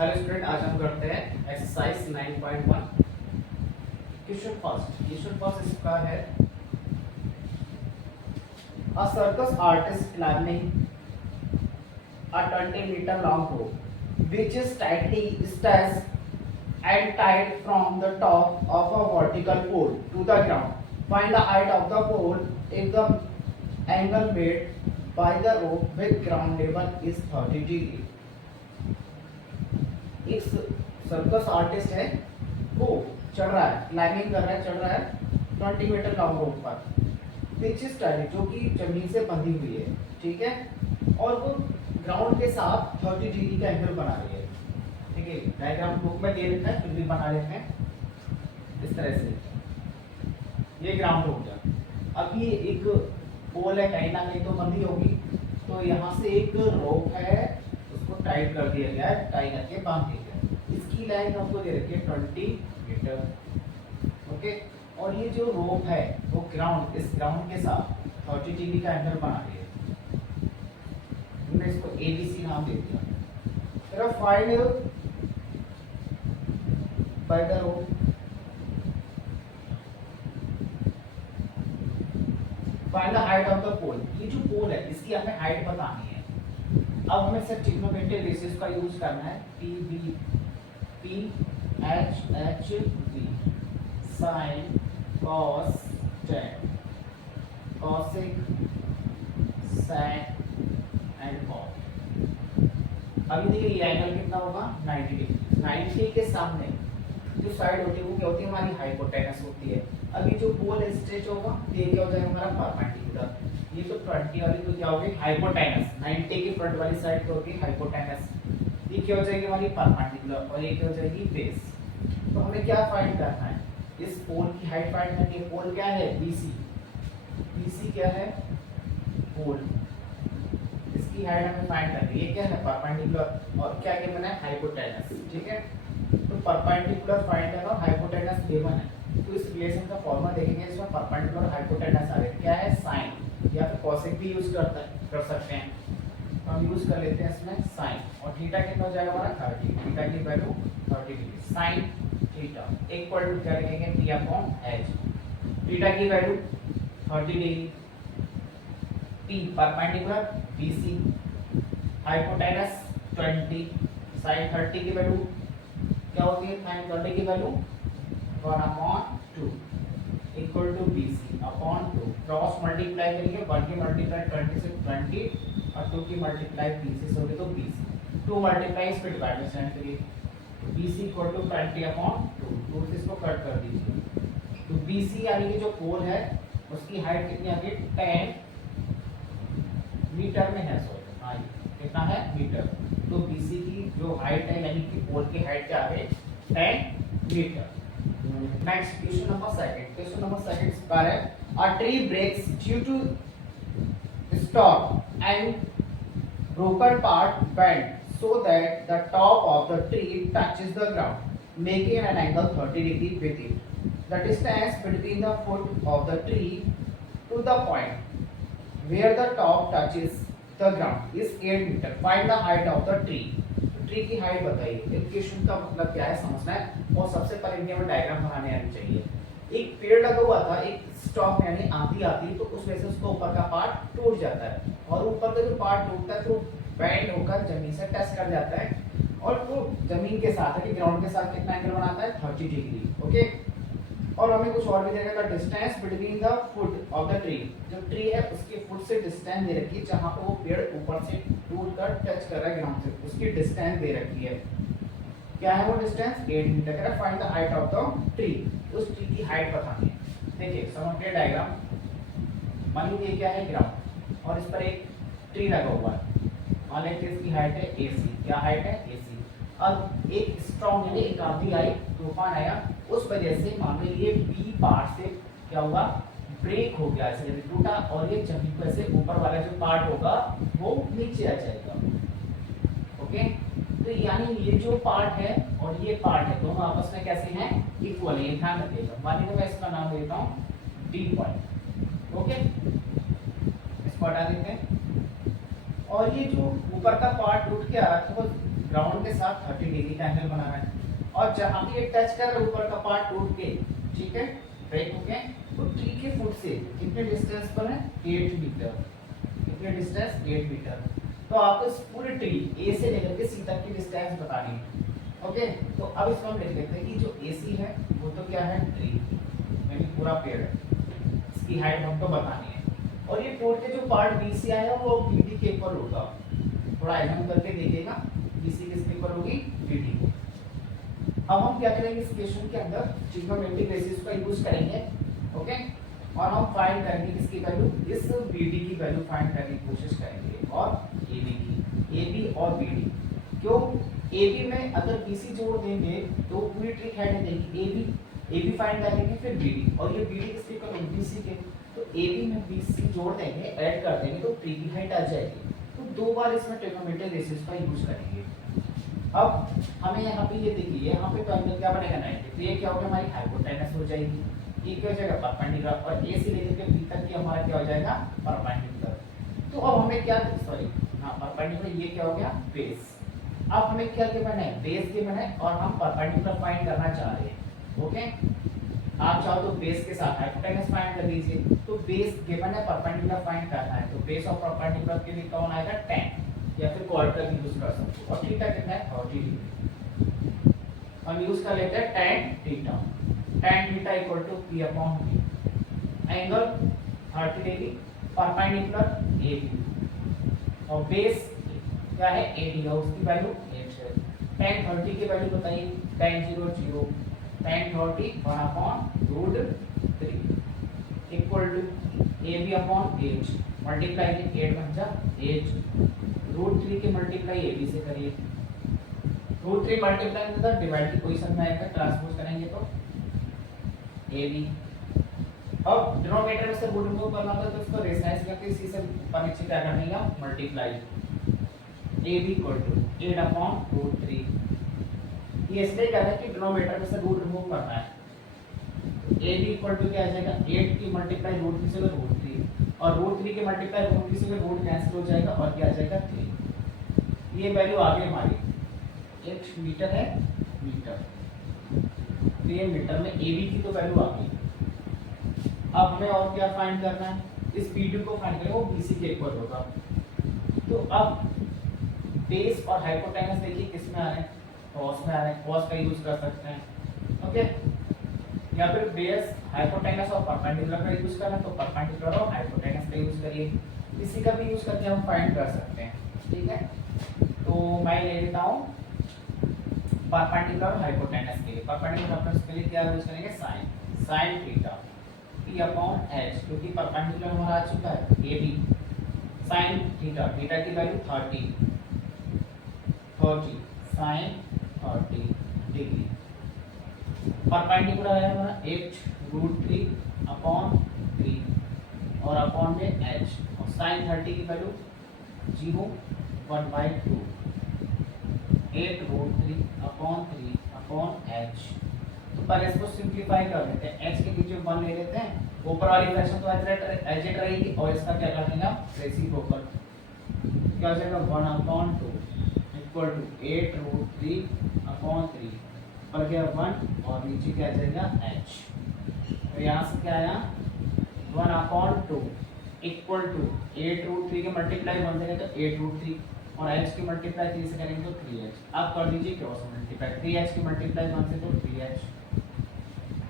Hello student, आज हम करते हैं एक्सरसाइज 9.1। क्वेश्चन फर्स्ट इसका है अ circus artist climbing a 20-meter long rope which is tightly stretched and tied from the top of a vertical pole to the ground. Find the height of the pole if the angle made by the rope with ground level is 30 degree. एक circus artist है, वो चढ़ रहा है, climbing कर रहा है, चढ़ रहा है 20 मीटर लॉन्ग रोप पर, विच इज टाइड, जो कि जमीन से बंधी हुई है, ठीक है, और वो ग्राउंड के साथ 30 डिग्री का एंगल बना रही है। ठीक है, डायग्राम बुक में दे रखा है, फिर भी बना लेते हैं इस तरह से। ये ग्राउंड हो गया। अब ये एक पोल है, कहीं ना कहीं तो बंधी होगी, तो यहाँ से एक रोप है, उसको टाइट कर दिया गया है, टाई करके बांध दिया गया। इसकी लाइन हमको दे रखी है 20 मीटर। ओके, और ये जो रोप है वो ग्राउंड, इस ग्राउंड के साथ 30 डिग्री का एंगल बना रही है। हमने इसको ABC नाम दे दिया। फिर find by the rope, find the height of the pole. ये जो पोल है इसकी हमें हाइट बतानी है। अब हमें सर ट्रिग्नोमेट्रिक रेशियोज का यूज करना है। P H V sin cos tan cosec sec and cot। अभी देखिए ये एंगल कितना होगा 90 डिग्री। 90 के सामने जो साइड होती है वो क्या होती है, हमारी हाइपोटेनस होती है। अभी जो पोल स्ट्रेच होगा ये क्या हो जाएगा हमारा परपेंडिकुलर। ये तो 20 वाली तो क्या होगी हाइपोटेनस, 90 की फ्रंट वाली साइड तो होगी हाइपोटेनस, ये क्या हो जाएगी हमारी परपेंडिकुलर, और ये क्या हो जाएगी बेस। तो हमें क्या फाइंड करना है, इस पोल की हाइट फाइंड करनी है। पोल क्या है BC, BC क्या है पोल, इसकी हाइट हमें फाइंड करनी है। ये क्या है परपेंडिकुलर, और क्या गिवन है हाइपोटेनस। ठीक है, तो परपेंडिकुलर फाइंड है और हाइपोटेनस गिवन है, तो इस रिलेशन का फॉर्मूला देखेंगे, इसमें परपेंडिकुलर हाइपोटेनस आ रहा है, क्या है साइन या फिर कोसेक भी यूज कर सकते हैं। तो हम यूज कर लेते हैं इसमें साइन, और थीटा कितना हो जाएगा हमारा 30, थीटा की value 30 degree. Sine theta equal to क्या लिखेंगे P/H, थीटा की value 30 degree, P perpendicular BC, hypotenuse 20, sine 30 की वैल्यू क्या होती है, साइन 30 की value 1/2 equal to BC upon 2। Cross multiply करेंगे, 1 की मल्टीप्लाई 20 से 20 और 2 की मल्टीप्लाई BC से होगी तो BC। 2 मल्टीप्लाई इस पे डिवाइड में सेंड करिए, BC इक्वल टू 20/2, 2 से इसको कट कर दीजिए। तो BC यानी कि जो पोल है उसकी हाइट कितनी आ गई 10 मीटर में है, सॉरी हाँ कितना है मीटर। तो BC की जो हाइट है यानी कि पोल की हाइट क्या आ गई 10 metre. Next question number second, question number second इस बार है a tree breaks due to storm and broken part bent so that the top of the tree touches the ground, making an angle 30 degree with it. The distance between the foot of the tree to the point where the top touches the ground is 8 meter. Find the height of the tree. Tree की height बताइए। Equation का मतलब क्या है समझना है, और सबसे पहले इनके हमें डायग्राम बनाने आनी चाहिए। एक पेड़ लगा हुआ था, एक स्टॉक यानी आंधी आती तो उस वजह से उसका ऊपर का पार्ट टूट जाता है, और ऊपर का जो पार्ट टूटता है तो बेंड होकर जमीन से टच कर जाता है, और वो जमीन के साथ है कि ग्राउंड के साथ कितना एंगल बनाता है 30 डिग्री। ओके, और हमें कुछ और भी दे रखा है, distance between the foot of the tree, जो ट्री है उसके फुट से डिस्टेंस दे रखी है, जहां पे वो पेड़ ऊपर से टूट कर टच कर रहा है ग्राउंड से, उसकी डिस्टेंस दे रखी है। क्या है वो डिस्टेंस 8 मीटर। कह रहा है find the height of the tree, उस ट्री की हाइट बतानी है। देखिए समझिए डायग्राम, मान लीजिए क्या है ग्राउंड और इस पर एक ट्री लगा हुआ है, मान लेते हैं इसकी हाइट है AC। क्या हाइट है AC। अब एक स्ट्रॉन्ग यानी एक आंधी आई, तूफान आया, उस वजह से मान लीजिए B पार्ट से क्या हुआ ब्रेक हो गया, ऐसे जैसे टूटा, और ये जमीन पर से ऊपर वाला जो पार्ट होगा वो नीचे आ जाएगा। ओके, तो यानी ये जो पार्ट है और ये पार्ट है दोनों आपस में कैसे हैं इक्वल है, ध्यान रखिएगा। मान लीजिए मैं इसका नाम देता हूँ D पॉइंट। ओके, इसको हटा देते हैं, और ये जो ऊपर का पार्ट टूट के आ रहा था वो ग्राउंड के साथ 30 डिग्री का एंगल बना रहा है, और जहां भी ये टच कर रहा है ऊपर का पार्ट टूट के, ठीक है, ब्रेक हो गए, तो ट्री के फुट से कितने डिस्टेंस पर है 8 मीटर, कितने डिस्टेंस 8 मीटर। तो आपको इस पूरे ट्री ए से लेकर के सी तक की डिस्टेंस बतानी है। ओके, तो अब इसमें हम लिख लेते हैं कि जो एसी है वो तो क्या है ट्री, यानी पूरा पेड़ है, इसकी हाइट हमको बतानी है, और ये टूट के जो पार्ट बीसी आया वो बीडी के ऊपर होगा। थोड़ा एग्जाम करके देखिएगा, बीसी किसके ऊपर होगी, बीडी को। अब हम क्या करेंगे इस क्वेश्चन के अंदर ट्रिग्नोमेट्रिक रेशियोज का यूज करेंगे। ओके, और हम फाइंड करेंगे किसकी वैल्यू, इस बीडी की वैल्यू फाइंड करने की कोशिश करेंगे, और एबी की, एबी और बीडी। क्यों, एबी में अगर बीसी जोड़ देंगे तो पूरी ट्रिक हेड है देगी, एबी फाइंड करेंगे, फिर बीडी, और ये बीडी किसके इक्वल होगी, बीसी के, तो एबी में बीसी जोड़ देंगे, ऐड कर देंगे, तो ट्री की हाइट आ जाएगी। तो दो बार इसमें ट्रिग्नोमेट्रिक रेशियोज का यूज करेंगे। अब हमें यहाँ पे ये देखिए, यहाँ पे तो एंगल क्या बनेगा 90, तो ये क्या होगा, हमारी हाइपोटेनस हो जाएगी, ये क्या हो जाएगा परपेंडिकुलर, और ए से लेकर के बी तक की हमारा क्या हो जाएगा परपेंडिकुलर। तो अब हमें क्या, सॉरी हाँ परपेंडिकुलर, ये क्या हो गया बेस। अब हमें क्या गिवन है, बेस गिवन है, और हम परपेंडिकुलर फाइंड करना चाह रहे हैं। ओके, आप चाहो तो बेस के साथ हाइपोटेनस फाइंड कर लीजिए, तो बेस गिवन है, परपेंडिकुलर फाइंड करना है, तो बेस ऑफ परपेंडिकुलर के लिए कौन आएगा 10, या फिर क्वार्टर यूज कर सकते हो, और थीटा कितना है 30 डिग्री, हम यूज कर लेते हैं tan theta, tan theta equal to p upon v, angle 30 degree, perpendicular AB, और बेस क्या है 80 है, उसकी वैल्यू 8 है। tan 30 की वैल्यू बताइए, tan 0 0, tan 30 1 upon root 3 equal to AB upon 8, multiply के 8 बन जा 8, रूट 3 के मल्टीप्लाई AB से करिए, रूट 3 मल्टीप्लाई में डिवाइड की पोजीशन में आएगा, ट्रांसपोज करेंगे तो AB। अब डिनोमिनेटर में से रूट रिमूव करना था, तो इसको रेशनलाइज करके इसी से ऊपर नीचे क्या करना है multiply, AB equal to 8 upon root 3, ये इसलिए कह रहा है कि डिनोमिनेटर में से रूट रिमूव करना है। AB इक्वल टू क्या आ जाएगा 8 की मल्टीप्लाई रूट 3 से रूट 3, और रूट 3 के मल्टीप्लाई रूट 3 से रूट कैंसिल हो जाएगा, और क्या आ जाएगा 3। ये वैल्यू आ गई हमारी, 1 मीटर है मीटर, तो ये मीटर में AB की तो वैल्यू आ गई। अब हमें और क्या फाइंड करना है, इस BD को फाइंड करें, वो BC के इक्वल होगा। तो अब बेस और हाइपोटेनस देखिए किस में आ रहे हैं, कॉस में आ रहे हैं, कॉस का यूज कर सकते हैं। ओके, या फिर बेस हाइपोटेनस और परपेंडिकुलर का यूज करना है, तो परपेंडिकुलर और हाइपोटेनस का यूज करिए, इसी का भी यूज करके हम फाइंड कर सकते हैं। ठीक है, तो मैं ले लेता हूँ परपेंडिकुलर और हाइपोटेनस के लिए, परपेंडिकुलर हाइपोटेनस के लिए क्या यूज करेंगे sine theta p upon h, क्योंकि परपेंडिकुलर हमारा आ चुका है AB, साइन थीटा, थीटा की वैल्यू 30 साइन 30 डिग्री, परपेंडिकुलर है हमारा 8 रूट 3 अपॉन 3, और अपॉन में h, और साइन 30 की value 0 1/2, 8 root 3 upon 3 upon h। तो पहले इसको सिंपलीफाई कर लेते हैं, h के नीचे 1 ले लेते हैं, ऊपर वाली फ्रैक्शन तो एज रहेगी, और इसका क्या कर देंगे रेसिप्रोकल, क्या हो जाएगा 1/2 इक्वल टू 8 रूट 3 अपॉन 3, पर गया 1, और नीचे क्या आ जाएगा h, तो यहाँ से क्या आया 1/2 इक्वल टू 8 रूट 3 के मल्टीप्लाई 1 देंगे तो 8 रूट 3, और h की मल्टीप्लाई 3 से करेंगे तो 3h। अब कर दीजिए क्रॉस मल्टीप्लाई, 3h की मल्टीप्लाई 1 से तो 3h।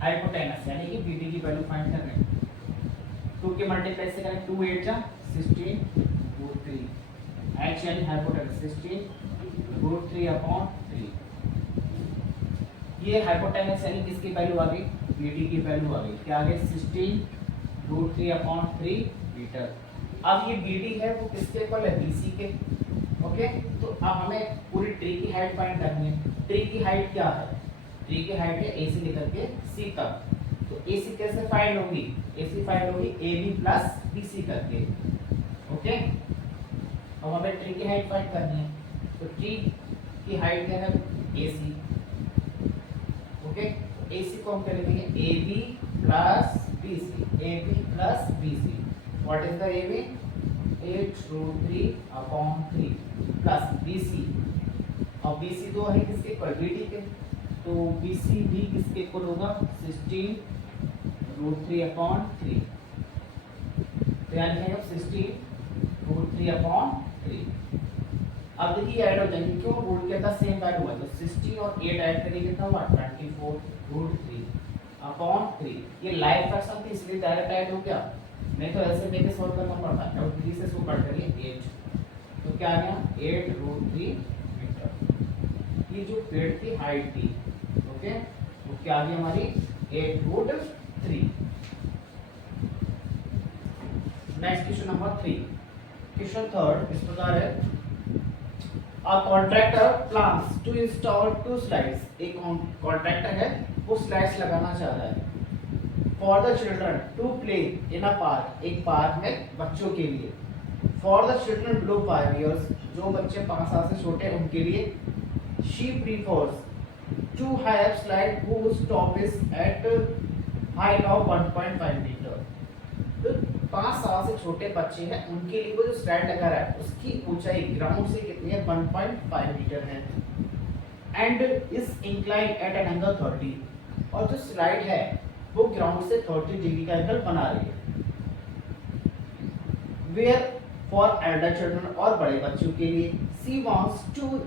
हाइपोटेनस यानी कि BD की वैल्यू फाइंड कर रहे हैं, 2 के मल्टीप्लाई से करें 2 8 जा 16 रूट 3, h यानी हाइपोटेनस 16 रूट 3 अपॉन 3, ये हाइपोटेनस यानी किसकी वैल्यू आ गई BD की वैल्यू आ गई, क्या आ गई 16 रूट 3 अपॉन 3 मीटर। अब ये BD है वो किसके इक्वल है BC के। ओके, तो अब हमें पूरी ट्री की हाइट फाइंड करनी है। ट्री की हाइट क्या है, ट्री की हाइट है AC लेकर के C तक, तो AC कैसे फाइंड होगी, AC फाइंड होगी AB प्लस BC करके। ओके, अब हमें ट्री की हाइट फाइंड करनी है, तो ट्री की हाइट क्या है AC। ओके, AC को हम क्या लिखेंगे AB plus BC, AB plus BC, what is the AB 8 root 3 upon 3 plus BC और BC तो है किसके इक्वल, BD के, तो BC भी किसके इक्वल होगा 16√3/3। तो यानी है 16√3/3। अब देखिए ऐड हो जाएंगे, क्यों रूट के साथ सेम वैल्यू है, तो 16 और 8 ऐड करिए कितना हुआ 24√3/3। ये लाइव फ्रैक्शन थी इसलिए डायरेक्ट ऐड हो गया, नहीं तो ऐसे लेके सॉल्व करना पड़ता है। और 3 से इसको कट करिए 8, तो क्या आ गया 8√3 मीटर। ये जो पेड़ की हाइट थी, ओके, वो क्या आ गई हमारी 8√3। Next question number 3। Question third इस प्रकार है, A contractor plans to install 2 slides। एक कॉन्ट्रैक्टर है वो स्लाइड्स लगाना चाह रहा है for the children to play in a park, एक पार्क में बच्चों के लिए। For the children below 5 years, जो बच्चे 5 साल से छोटे हैं उनके लिए। She prefers to have slide whose top is at height of 1.5 meter। तो 5 साल से छोटे बच्चे हैं उनके लिए वो जो स्लाइड लगा रहा है उसकी ऊंचाई ग्राउंड से कितनी है 1.5 मीटर है। And is incline at an angle 30, और जो स्लाइड है वो ग्राउंड से 30 डिग्री का एंगल बना रही है। वेयर फॉर एल्डर चिल्ड्रन, और बड़े बच्चों के लिए। She wants to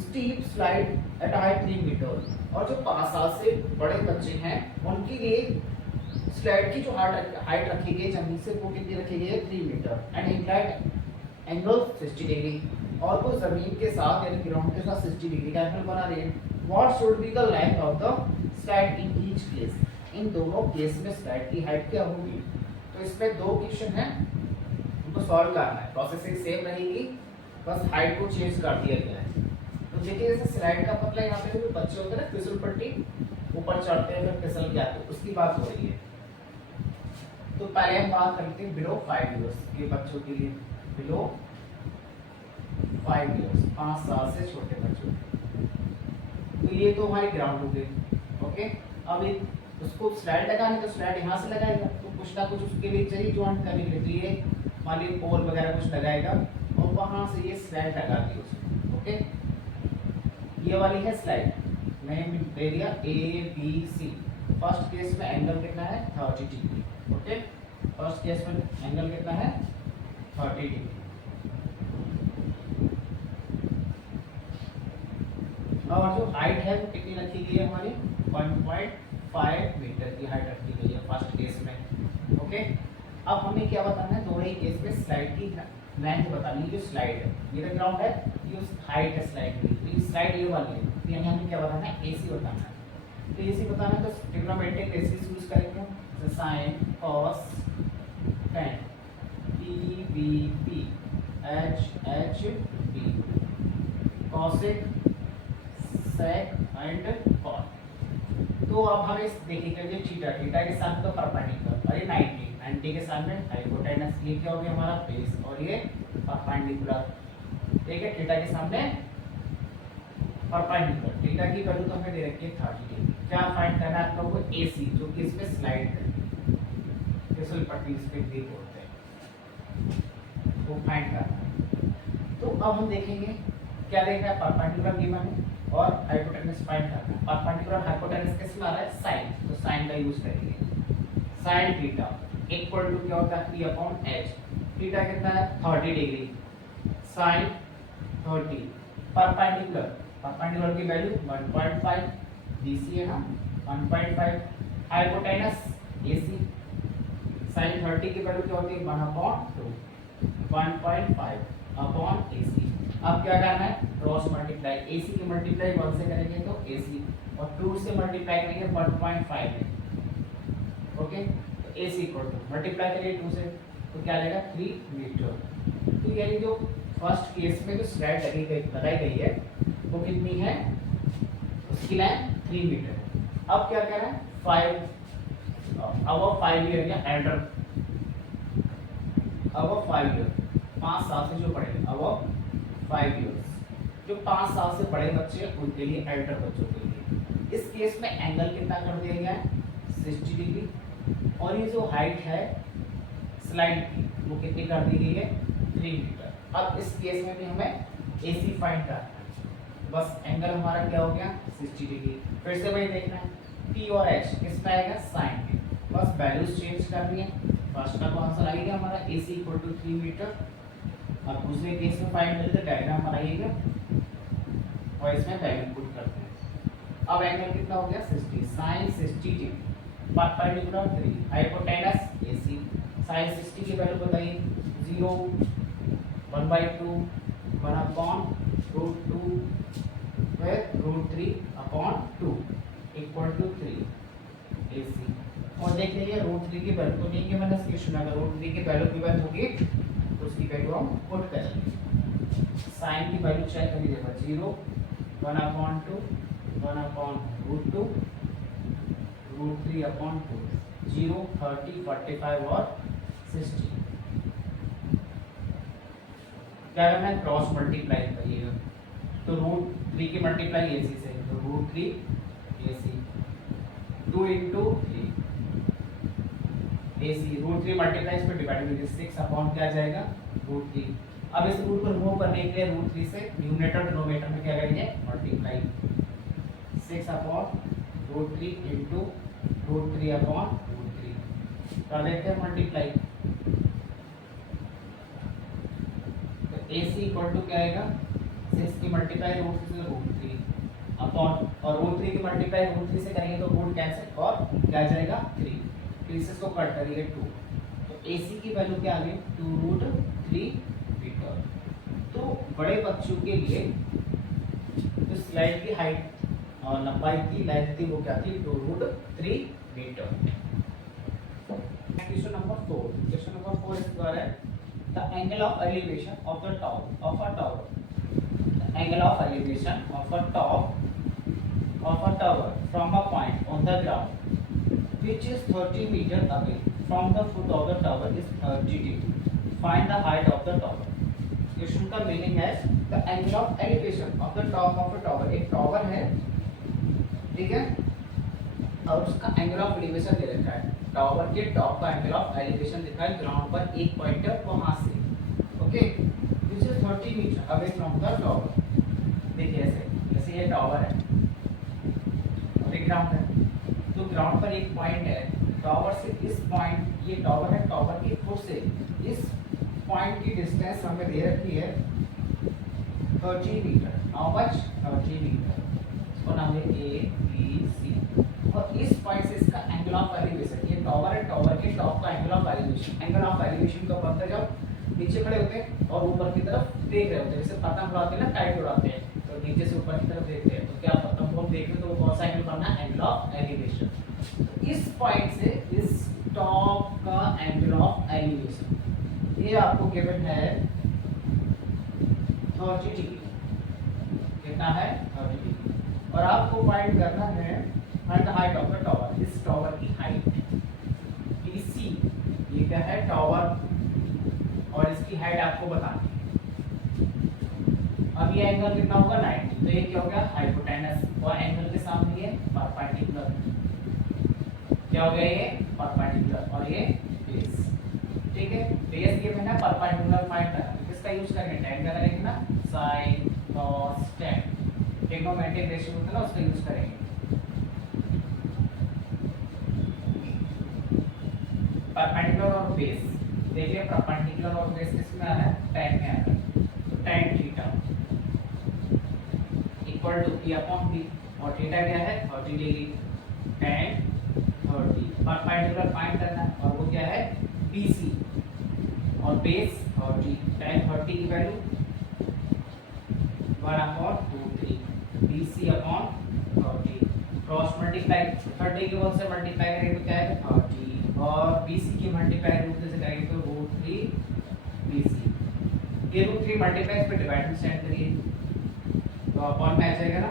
steep slide at height 3 metre, और जो 5 साल से बड़े बच्चे हैं उनके लिए स्लाइड की जो हाइट रखी गई जमीन से वो कितनी रखी गई है 3 metre. And incline angle 60 degree, और वो जमीन के साथ यानी ग्राउंड के साथ 60 डिग्री का एंगल बना रही है। What should be the length of the slide in each case, इन दोनों केस में स्लाइड की हाइट क्या होगी। तो इसमें 2 क्वेश्चन है, उनको सॉल्व करना है, प्रोसेसिंग सेम रहेगी, बस हाइट को चेंज कर दिया गया है। तो देखिए जैसे स्लाइड का मतलब यहाँ पे जो बच्चे होते हैं ना फिसल पट्टी ऊपर चढ़ते हैं फिर फिसल के आते हैं, उसकी बात हो रही है। तो पहले हम बात करते हैं बिलो 5 इयर्स के बच्चों के लिए। बिलो 5 इयर्स, 5 साल से छोटे बच्चों। तो ये तो हमारी ग्राउंड हो गई, ओके। अब उसको स्लाइड लगाने तो स्लाइड यहाँ से लगाएगा, तो कुछ ना कुछ उसके लिए चाहिए ज्वाइन करने के लिए, तो ये मान लीजिए पोल वगैरह कुछ लगाएगा और वहां से ये स्लाइड लगा दी उसको, ओके। ये वाली है स्लाइड, मैंने दे दिया ABC। फर्स्ट केस में एंगल कितना है 30 डिग्री, ओके। फर्स्ट केस में एंगल कितना है 30 डिग्री। और जो हाइट है वो कितनी रखी गई है हमारी 1.5 मीटर की हाइट रखी गई है फर्स्ट केस में, ओके। अब हमें क्या बताना है, दोनों ही केस में स्लाइड की लेंथ बतानी है। जो स्लाइड है ये तो ग्राउंड है, ये हाइट है स्लाइड की, तो ये स्लाइड ये वाली है, तो यहाँ हमें क्या बताना है AC बताना है। तो AC बताना है तो ट्रिग्नोमेट्रिक रेशियोज यूज करेंगे, जैसे sin cos tan PVP HHP cosec sec and cot। तो अब हम इस देखेंगे जो थीटा, थीटा के साथ तो परपेंडिकुलर, और ये 90 के साथ में हाइपोटेनस, ये क्या हो गया हमारा बेस, और ये परपेंडिकुलर, ठीक है। थीटा के सामने परपेंडिकुलर, थीटा की वैल्यू तो हमें दे रखी है 30 डिग्री। क्या फाइंड करना है आप लोगों को AC, जो कि इसमें स्लाइड है, फिसल पट्टी इस पे भी बोलते हैं, वो फाइंड करना है। तो अब हम देखेंगे क्या देखना है, परपेंडिकुलर गिवन है और हाइपोटेनस फाइंड करना है। परपेंडिकुलर हाइपोटेनस किस में आ रहा है साइन, तो साइन का यूज करेंगे। साइन थीटा इक्वल टू क्या होता है P/H। थीटा कितना है 30 डिग्री, साइन 30 परपेंडिकुलर, परपेंडिकुलर की वैल्यू 1.5, BC है ना 1.5, हाइपोटेनस AC, साइन 30 की वैल्यू क्या होती है 1/2, 1.5 अपॉन AC। अब क्या करना है क्रॉस मल्टीप्लाई, AC की मल्टीप्लाई 1 से करेंगे तो AC, और 2 से मल्टीप्लाई करेंगे 1.5 में, ओके। तो AC इक्वल टू मल्टीप्लाई करिए 2 से तो क्या आएगा 3 मीटर। तो यानी जो फर्स्ट केस में जो स्लाइड लगाई गई है वो कितनी है, उसकी लेंथ 3 मीटर। अब क्या कह रहा है 5 ईयर या एल्डर, अबव 5 ईयर 5 साल से जो बड़े, अबव 5 इयर्स, जो 5 साल से बड़े बच्चे हैं उनके लिए, एल्डर बच्चों के लिए। इस केस में एंगल कितना कर दिया गया है 60 डिग्री, और ये जो हाइट है स्लाइड की वो कितनी कर दी गई है 3 मीटर। अब इस केस में भी हमें AC फाइंड करना है, बस एंगल हमारा क्या हो गया 60 डिग्री। फिर से वही देखना है P और H किस पे आएगा साइन पे, बस वैल्यूज चेंज करनी है। फर्स्ट का तो आंसर आएगा हमारा AC इक्वल टू 3 मीटर। अब दूसरे केस में फाइंड करें तो डायग्राम बनाइएगा और इसमें वैल्यू पुट करते हैं। अब एंगल कितना हो गया 60 sin 60 degree perpendicular 3 hypotenuse AC। sin 60 की वैल्यू बताइए 0 1/2 1/√2 फिर √3/2 इक्वल टू 3 AC। और देख लीजिए √3 की वैल्यू तो नहीं है मैंने क्वेश्चन में, अगर √3 की वैल्यू गिवन होगी तो उसकी वैल्यू हम पुट करेंगे। sin की वैल्यू चेक कर लीजिएगा 0 1/2 1/√2 √3/2 0 30 45 और 60। क्या करना है क्रॉस मल्टीप्लाई करिएगा तो √3 की मल्टीप्लाई AC से तो √3 AC 2 into 3 AC √3 मल्टीप्लाई इस पर डिवाइड कीजिए 6 अपॉन क्या आ जाएगा √3। अब इस रूट को रिमूव करने के लिए √3 से न्यूमरेटर डिनोमिनेटर में क्या करेंगे मल्टीप्लाई 6 अपॉन √3 into √3/√3 कर देते हैं मल्टीप्लाई। तो AC इक्वल टू क्या आएगा 6 की मल्टीप्लाई √3 से √3 अपॉन और √3 की मल्टीप्लाई √3 से करेंगे तो रूट कैंसिल और क्या आ जाएगा 3 फिर इसको कट करिए 2 तो AC की वैल्यू क्या आ गई 2√3 मीटर। तो बड़े बच्चों के लिए जो स्लाइड की हाइट और लंबाई की लेंथ थी वो क्या थी 2√3 metre. Question number 4, question number 4 इस बार है the angle of elevation of the top of a tower. The angle of elevation of a top of a tower from a point on the ground which is 30 meter away from the foot of the tower is 30 degree. Find the height of the tower. Question का meaning है the angle of elevation of the top of a tower. एक tower है ठीक है और उसका angle of elevation दे रखा है। टावर के टॉप का एंगल ऑफ एलिवेशन दिखा है ग्राउंड पर एक पॉइंट है वहां से okay which is 30 metre away from the tower. देखिए ऐसे जैसे ये टावर है और एक ग्राउंड है तो ग्राउंड पर एक पॉइंट है टावर से इस पॉइंट ये टावर है टावर के फुट से इस पॉइंट की डिस्टेंस हमें दे रखी है 30 मीटर। How much 30 metre. इसको नाम है A B C और इस पॉइंट से इसका एंगल ऑफ एलिवेशन ये टावर है टावर के टॉप का angle of elevation. Angle of elevation कब बनता है जब नीचे खड़े होते हैं और ऊपर की तरफ देख रहे होते हैं। जैसे पतंग उड़ाते हैं ना काइट उड़ाते हैं तो नीचे से ऊपर की तरफ देखते हैं तो क्या पतंग को देख रहे तो वो कौन सा एंगल बनना है एंगल ऑफ एलिवेशन। तो इस पॉइंट से इस टॉप का एंगल ऑफ एलिवेशन ये आपको गिवन है 30 डिग्री। कितना है 30 डिग्री और आपको फाइंड करना है find the height of the tower. इस टावर की हाइट BC ये क्या है टावर और इसकी हाइट आपको बतानी है। अब ये एंगल कितना होगा 90 तो ये क्या हो गया हाइपोटेनस और एंगल के सामने ये परपेंडिकुलर क्या हो गया ये परपेंडिकुलर और ये बेस ठीक है। बेस ये मैंने परपेंडिकुलर फाइंड करना है किसका यूज करेंगे tan का करेंगे ना sin cos tan trigonometric ratio होता है ना उसका यूज करेंगे। परपेंडिकुलर और बेस देखिए परपेंडिकुलर और बेस किसमें आ रहा है tan में आ रहा है तो tan theta equal to P upon P और थीटा क्या है 30 डिग्री tan 30 परपेंडिकुलर फाइंड करना है और वो क्या है BC और बेस 30 tan 30 की value 1/√3 BC upon 30 cross multiply 30 के 1 से मल्टीप्लाई करेंगे तो क्या है 30 और BC की मल्टीप्लाई √3 से करेंगे तो √3 BC ये √3 मल्टीप्लाई इस पे डिवाइड में सेंड करिए तो अपॉन में आ जाएगा ना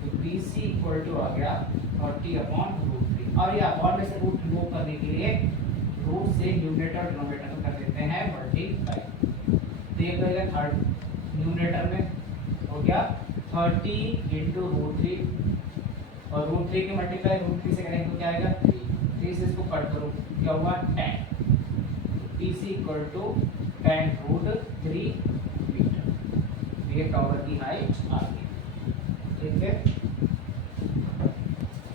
तो BC इक्वल टू आ गया 30/√3 और ये अपॉन में से रूट रिमूव करने के लिए रूट से न्यूमरेटर डिनोमिनेटर कर देते हैं मल्टीप्लाई तो ये करेगा थर्ड न्यूमरेटर में हो गया 30 into √3 और √3 की मल्टीप्लाई √3 से करेंगे तो क्या आएगा 3 से इसको कट करो क्या हुआ tan BC equal to tan √3 metre ये टॉवर की हाइट आ गई। ठीक है,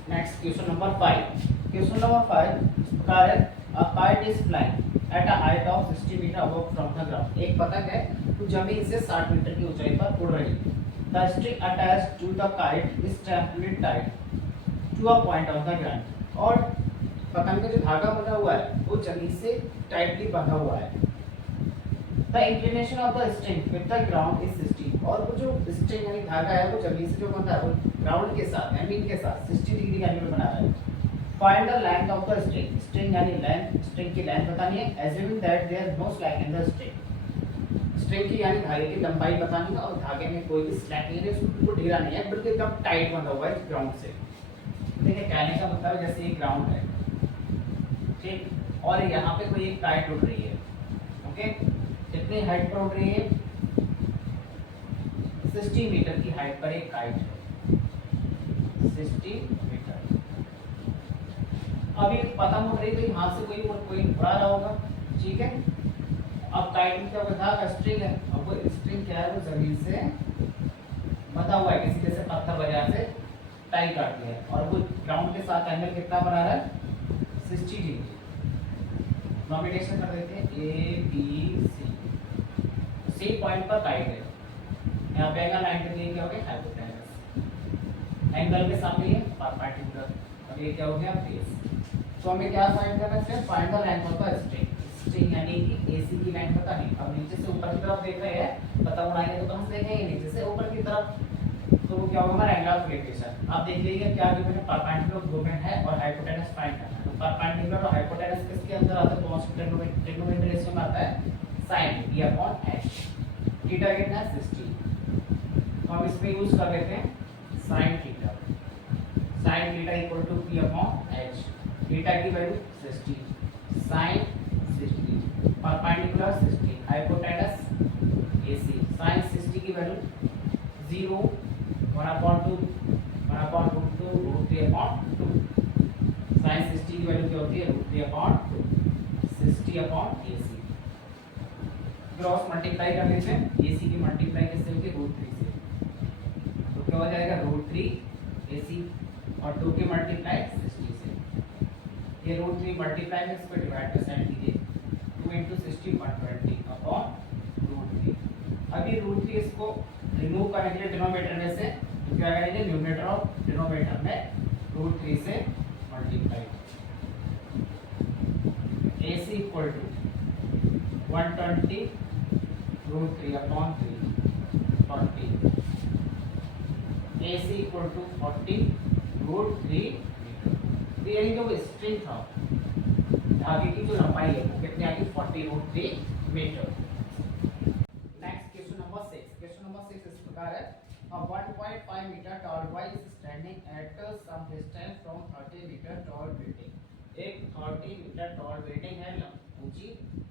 next question number 5। Question number 5 इस प्रकार है, a kite is flying at a height of 60 metre above from the ground. एक पतंग है तो जमीन से 60 मीटर की ऊंचाई पर उड़ रही है। The string attached to the kite is temporarily tied to a point of the ground. और पतंग का जो धागा बंधा हुआ है वो जमीन से टाइटली बंधा हुआ है। The inclination of the string with the ground is 60। और वो जो स्ट्रिंग यानी धागा है वो जमीन से जो बंधा है वो ग्राउंड के साथ जमीन के साथ 60 डिग्री एंगल बना रहा है। Find the length of the string. String यानी लेंथ, स्ट्रिंग की लेंथ बतानी है। Assuming that there is no slack in the string. String की यानी धागे की लंबाई बतानी है और धागे में कोई भी स्लैक नहीं है, उसमें बिल्कुल ढीला नहीं है, बिल्कुल एकदम टाइट बंधा हुआ है ग्राउंड से। देखिए कहने का मतलब है जैसे ये ग्राउंड है, ठीक, और यहाँ पे कोई एक काइट उड़ रही है। ओके, कितनी हाइट पर उड़ रही है? 60 मीटर की हाइट पर एक काइट है, 60 मीटर। अभी पतंग उड़ रही तो यहाँ से कोई उड़ा रहा होगा, ठीक है। अब काइट में क्या बंधा है? स्ट्रिंग है। अब वो स्ट्रिंग क्या है? वो जमीन से बंधा हुआ है, किसी जैसे पत्थर वगैरह से टाई काट दिया है, और वो ग्राउंड के साथ एंगल कितना बना रहा है? 60 डिग्री। नॉमिनेशन कर देते हैं ए बी सी पॉइंट पर काइट है। यहाँ पे एंगल 90 डिग्री क्या हो गया? हाइपोटेनस। एंगल के सामने ये परपेंडिकुलर, अब ये क्या हो गया? बेस। तो हमें क्या फाइंड करना है? Find the length of the string. String यानी कि एसी की लेंथ पता नहीं, अब नीचे से ऊपर की तरफ देख रहे हैं, पता उड़ाएंगे तो कहाँ से देखेंगे? नीचे से ऊपर की तरफ। तो वो क्या होगा? हमारा एंगल ऑफ इक्वेशन। आप देख लीजिए क्या जो मैंने परपेंडिकुलर मूवमेंट है और हाइपोटेनस फाइंड करना है। तो परपेंडिकुलर और हाइपोटेनस किसके अंदर आता है? कांस्टेंट ट्रिग्नोमेट्री रेशियो में आता है sin b upon h। Theta कितना है? 60। तो हम इसमें यूज कर लेते हैं sin theta. sin theta equal to p upon h। Theta की value 60, sin 60, perpendicular 60, hypotenuse AC। sin 60 की वैल्यू 0, 1/2, 1/√2, √3/2। sin 60 की वैल्यू क्या होती है? √3/2, 60/AC। क्रॉस मल्टीप्लाई कर लेते हैं, AC की मल्टीप्लाई किससे होगी? √3 से। तो क्या हो जाएगा? √3 AC और 2 की मल्टीप्लाई 60 से। ये √3 मल्टीप्लाई में इसको डिवाइड कर साइन कीजिए, 2 × 60 120 अपॉन √3। अभी √3 इसको रिमूव करने के लिए डिनोमिनेटर में से तो क्या करेंगे? न्यूमरेटर और डिनोमिनेटर में √3 से multiply. AC equal to 120 √3/3 40। AC equal to 40 √3 metre. तो यानी जो स्ट्रिंग था धागे की जो लंबाई है वो कितनी आ गई? 40 √3 metre. Next question number 6। Question number 6 इस प्रकार है, a 1.5 metre tall boy is standing at some distance from 30 metre tall building। एक 30 मीटर tall building है ऊंची,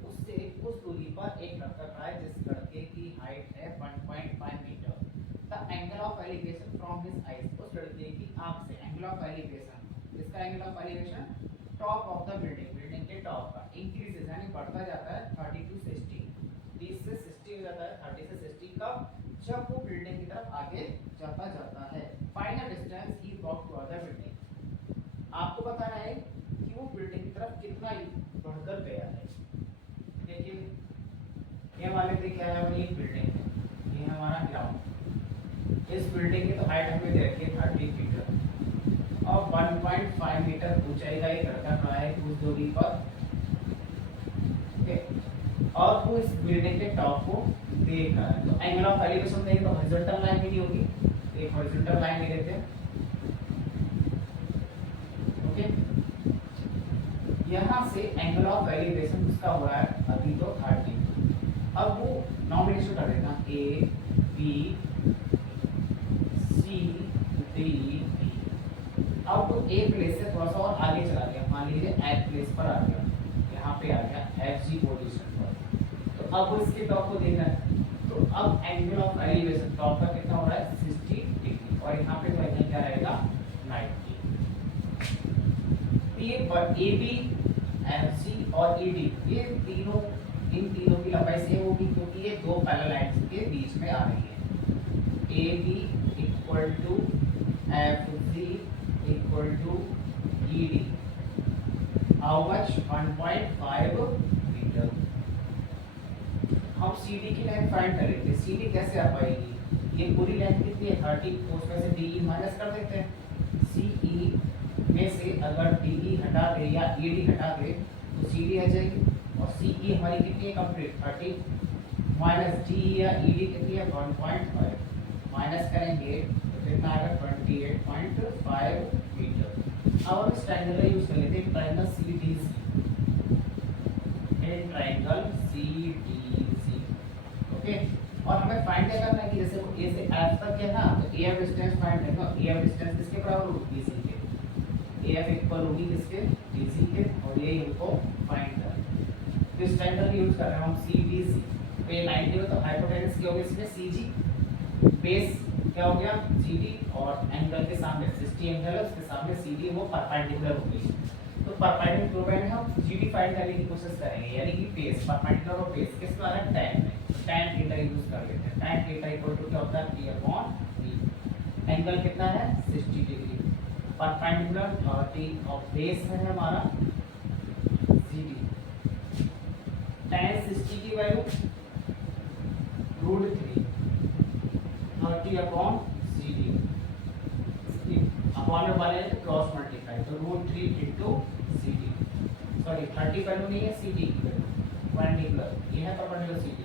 उससे कुछ दूरी पर एक लड़का खड़ा है जिस लड़के की हाइट है 1.5 metre. The angle of elevation from his eyes. उस लड़के की आंख से एंगल ऑफ एलिवेशन, इसका angle of elevation top of the building, building के टॉप का इंक्रीजेस यानी बढ़ता जाता है 30 to 60, 30 से 60 हो जाता है, 30 से 60 का जब वो बिल्डिंग की तरफ आगे जाता है। Final distance he walk to other building. आपको बताना है कि वो बिल्डिंग की तरफ कितना बढ़कर गया है। देखिए ये हमारे लिए क्या है? ये बिल्डिंग है, ये हमारा ग्राउंड। इस बिल्डिंग की तो हाइट हमें दे रखी है 30 मीटर और 1.5 मीटर ऊंचाई का एक लड़का खड़ा है उस दूरी पर। और वो इस बिल्डिंग के टॉप को देख रहा है। तो एंगल ऑफ एलिवेशन देखें तो हॉरिजॉन्टल लाइन भी होगी, एक हॉरिजॉन्टल लाइन ले लेते हैं। ओके, यहाँ से एंगल ऑफ एलिवेशन उसका हो रहा है अभी तो 30। अब वो नॉमिनेशन कर देना A B C D E। अब वो A प्लेस से थोड़ा सा और आगे चला गया, मान लीजिए F प्लेस पर आ गया, यहाँ पे आ गया FG पोजीशन पर। तो अब वो इसके टॉप को देखना है, तो अब एंगल ऑफ एलिवेशन टॉप का कितना हो रहा है? 60 डिग्री, और यहाँ पे तो एंगल क्या रहेगा? 90। ये AB FC और ED ये तीनों, इन तीनों की लंबाई सेम होगी क्योंकि ये दो पैरेलल लाइंस के बीच में आ रही है। A B equal to F G equal to E D, how much 1.5 metre. हम सी डी की लेंथ फाइंड करेंगे। सी डी कैसे आ पाएगी, ये पूरी लेंथ कितनी है 30, तो उसमें से डी ई माइनस कर देते हैं। सी ई में से अगर डी ई हटा दे या ई डी हटा दे तो सी डी आ जाएगी, और सी ई हमारी कितनी है कंप्लीट 30, माइनस डी या ई डी कितनी है 1.5, माइनस करेंगे तो कितना आएगा 28.5 मीटर। अब हम इस ट्रायंगल का यूज कर लेते हैं, triangle C D C, triangle C D C. Okay, और हमें फाइंड क्या करना है कि जैसे वो ए से एफ तक है ना, तो ए एफ डिस्टेंस फाइंड करना। ए एफ डिस्टेंस किसके बराबर होगी बीसी के, ए एफ इक्वल होगी किसके बीसी के, और ये हमको फाइंड करना है। तो इस ट्रायंगल यूज कर रहे हैं हम सी डी सी। तो ये 90 में तो हाइपोटेनस क्या होगी इसमें सी जी, बेस क्या हो गया सी डी, और एंगल के सामने 60 एंगल है उसके सामने सी डी वो परपेंडिकुलर हो गई। तो परपेंडिकुलर में हम जी डी फाइंड करने की कोशिश करेंगे, यानी कि बेस परपेंडिकुलर और बेस किस द्वारा tan में, tan थीटा यूज कर लेते हैं। tan थीटा इक्वल टू क्या होता है p अपॉन b। एंगल कितना है 60 डिग्री, परपेंडिकुलर 30 और बेस है हमारा CD। tan 60 की वैल्यू √3, 30 अपॉन CD, अपॉन में वाले क्रॉस मल्टीप्लाई, तो √3 इंटू CD, सॉरी 30 वैल्यू नहीं है CD की वैल्यू, परपेंडिकुलर ये है परपेंडिकुलर CD,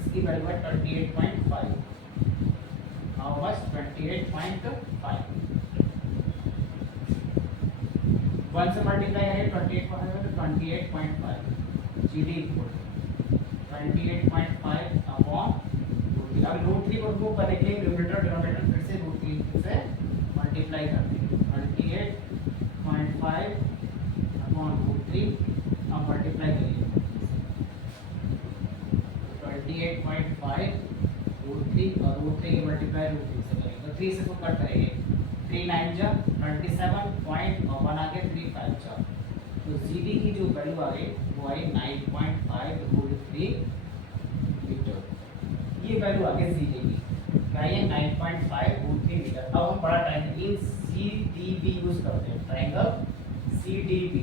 इसकी वैल्यू है 28.5, हाउ मच 28.5, 1 से मल्टीप्लाई है 28.5 तो 28.5 CD इक्वल 28.5 अपॉन √3। अब √3 को रिमूव करने के लिए न्यूमरेटर डिनोमिनेटर फिर से √3 से मल्टीप्लाई कर देंगे, 28.5 अपॉन √3, अब मल्टीप्लाई करिए 28.5 √3 और √3 की मल्टीप्लाई √3 से करेंगे, तो 3 से तो कट करेंगे, 3 9 जा 27 पॉइंट और 1 आगे 3 5 जा, तो CD की जो वैल्यू आ गई वो आई 9.5 √3 मीटर। ये वैल्यू आ गई CD की, क्या ये 9.5 √3 मीटर। अब हम बड़ा ट्रायंगल इन CDB यूज करते हैं, ट्रायंगल CDB।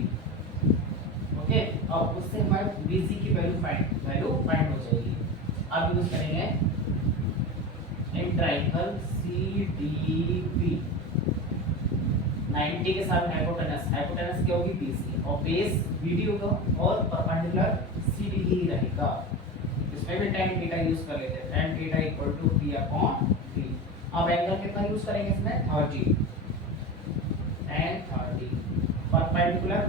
ओके, अब उससे हमारे BC की वैल्यू फाइंड हो जाएगी। अब यूज करेंगे इन ट्रायंगल CDB, 90 के साथ हाइपोटेनस क्या होगी BC, और बेस BD होगा, और परपेंडिकुलर CD ही रहेगा। इसमें भी tan थीटा यूज कर लेते हैं, tan theta equal to p upon b। अब एंगल कितना यूज करेंगे इसमें 30, tan 30 परपेंडिकुलर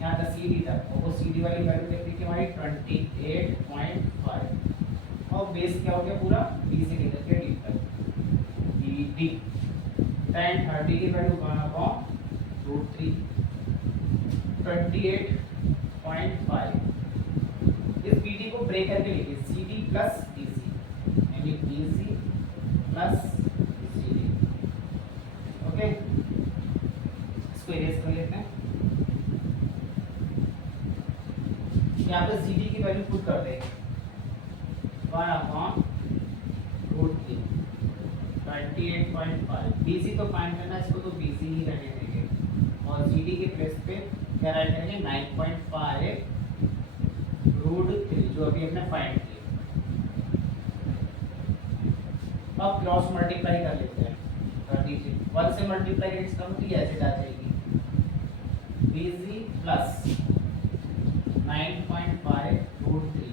यहाँ तक CD तक, और वो CD वाली वैल्यू कितनी थी हमारी 28.5, और बेस क्या हो गया पूरा b से लेकर के d तक BD। tan 30 की वैल्यू 1 अपॉन √3, 28.5। इस BD को ब्रेक करके लिखिए CD प्लस BC, यानी BC प्लस CD। ओके, इसको इरेज कर लेते हैं। यहाँ पे CD की वैल्यू पुट कर देंगे 1 अपॉन √3, 28.5। BC तो फाइंड करना है, इसको तो BC ही रहने देंगे, और CD के प्लेस पे क्या राइट करेंगे 9.5 √3 जो अभी हमने फाइंड किया। अब क्रॉस मल्टीप्लाई कर लेते हैं, 30 से 1 से मल्टीप्लाई करेंगे इसका मतलब ऐसे आ जाएगी BC प्लस 9.5 √3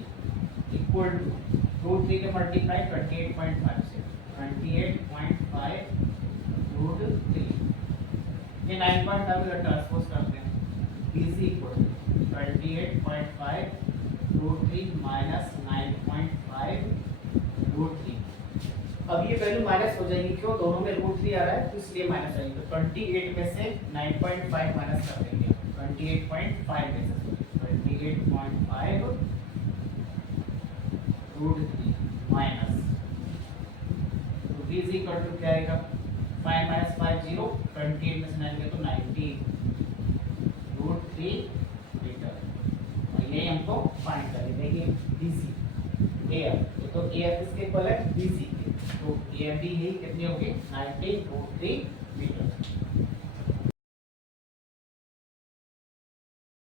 इक्वल टू √3 के मल्टीप्लाई 28.5 से 28.5 √3, ये 9.5 का ट्रांसपोज करते हैं, BC इक्वल 28.5 √3 माइनस 9.5 √3। अब ये वैल्यू माइनस हो जाएगी, क्यों, दोनों में √3 आ रहा है तो इसलिए माइनस आएगी, तो 28 में से 9.5 माइनस कर देंगे, 28.5 में से 28.5 √3 माइनस, तो BC इक्वल टू क्या आएगा 5 माइनस 5 0, 28 में से 9 गया तो 90 √3 मीटर, और ये हमको फाइंड करनी है। देखिए BC AF तो AF इसके इक्वल है BC के, तो AFD ही कितनी होगी 90 √3 मीटर।